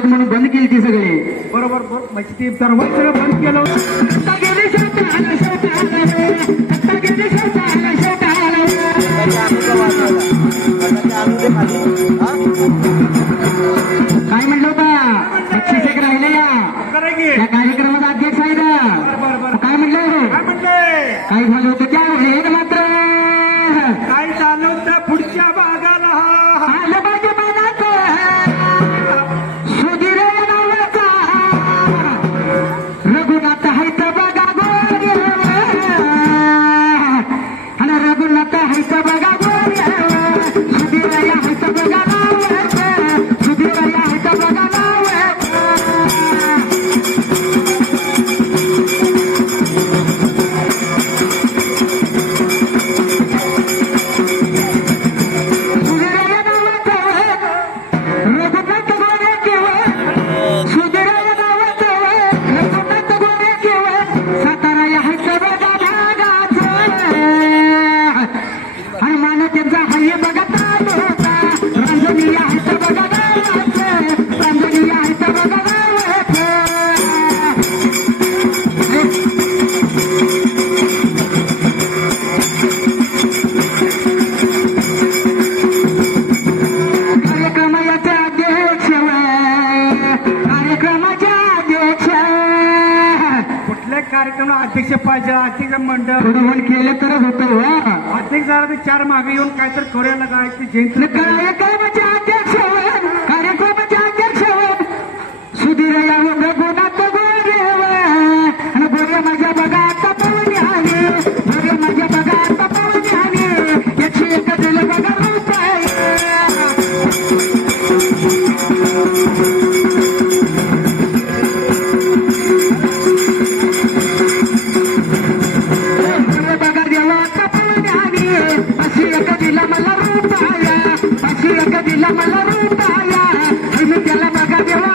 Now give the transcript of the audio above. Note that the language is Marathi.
नाग म्हणून बंद केली ती सगळी. बरोबर. म्हणजे ते सगळं बंद केलं. काय म्हणलं होता? बक्षीस एक राहिले या. कार्यक्रमाचा अध्यक्ष आहे ना. काय म्हणलं काय झालं होतं? त्या मात्र? काय झालं होतं? पुढच्या भागाला कार्यक्रम अध्यक्ष पाहिजे अध्यक्ष मंडळ. थोडं केलं तर होतं हो. अध्यक्ष झाला ते चार मागे येऊन काय तर करूया काय ते जयंती. कार्यक्रमाचे अध्यक्ष कार्यक्रमाचे अध्यक्ष सुधीर यावं దిల మల రూపాయ నిన్ను తెల మగ దేవా